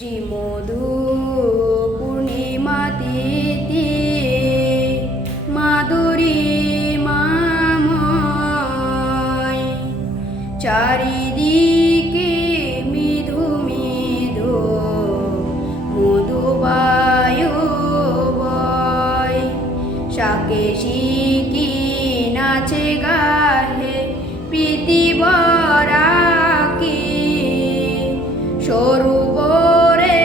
শ্রীমধু পূর্ণিমা তিথি মাধুরী মাময় চারিদিকে মৃদু মৃদু মধুবায়ু বয় শাকে শিকি নাচে গাহে প্রীতি বরাকি সরোবরে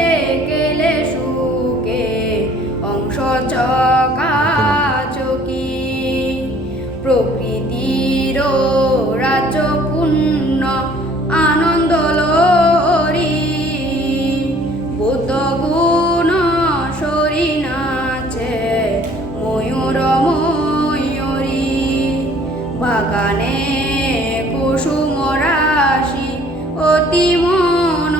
গেলে সুখে অংশ চকাচকি প্রকৃতির রাজপূর্ণ আনন্দ লহরী বুদ্ধ গুণ সরি নাচে ময়ূর ময়ূরী বাগানে কুসুম রাশি অতি মনোহর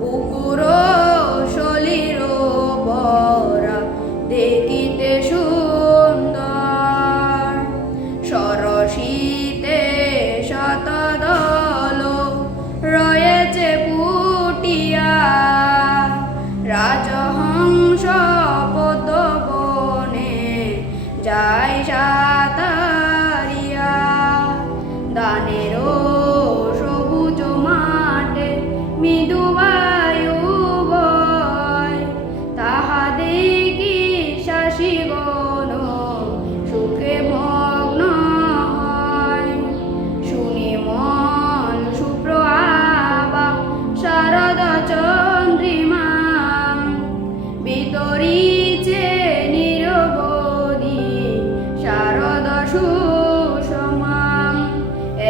পুকুর সলির ভরা দেখিতে সুন্দর সরসিতে শতদল রয়েছে পুটিয়া রাজহংস পদ্মবনে যায় সাতারিয়া দানেরও সবুজ মাঠে মৃদু বায়ু বয় তাহা দেখি শাসিগণ সুখে মগ্ন হয় শুনি মন শুভ্র আবা শারদ চন্দ্রিমা বিতরিছে নিরবধি শারদ সুষমাম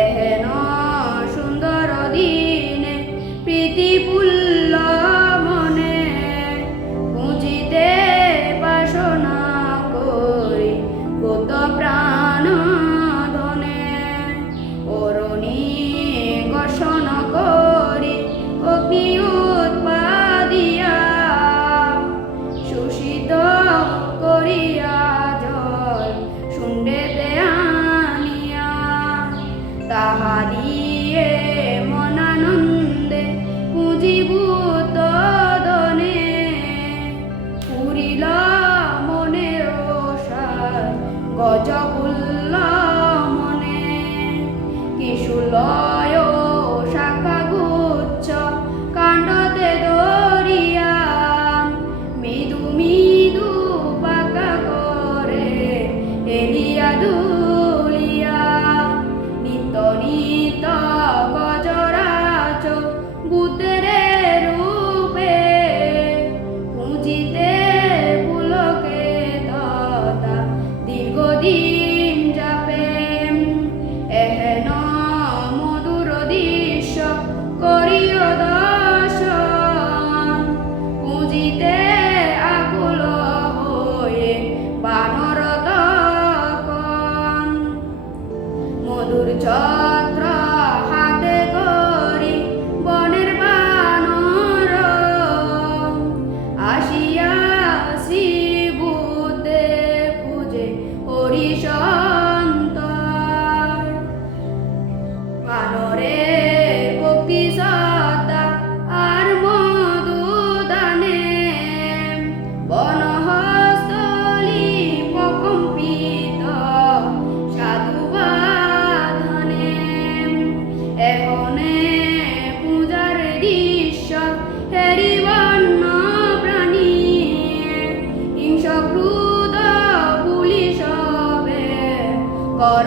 এহেন সুন্দর দিনে প্রীতিপুল্ল মনে পুঁজিতে বাসনা করি কত প্রাণ ধনে অরণি কর্ষণ করি অগ্নি উৎপাদিয়া শোষিত করিয়া জল শুণ্ডেতে আনিয়া তাহা দিয়ে মনানন্দে পুঁজিভূত দনে পুরিল মনের সার গজফুল্ল মনে কিশোলয় শাখা গুচ্ছ কাণ্ডতে ধরিয়া মৃদু মৃদু পাকা করে এলিয়া দুলিয়া নিত্য নিত্য গজরাজ বুদ্ধের রূপে পুঁজিতে পুলকে তথা দীর্ঘদিন যাপে এহেন মধুর দৃশ্য করিও দর্শন পুঁজিতে আকুল হয়ে বানর তখন মধুর ছত্র হাতে করি বনের বানর আসিয়া শ্রী বুদ্ধে পূজে হরিশন্তর বানরে ভক্তি শ্রদ্ধা আর মধুদানে বনহস্থলী প্রকম্পিত সাধুবাধনে এহনে পূজার দৃশ্য হেরি বন্য প্রাণী হিংস ক্রুধ পুলিশ হবে কর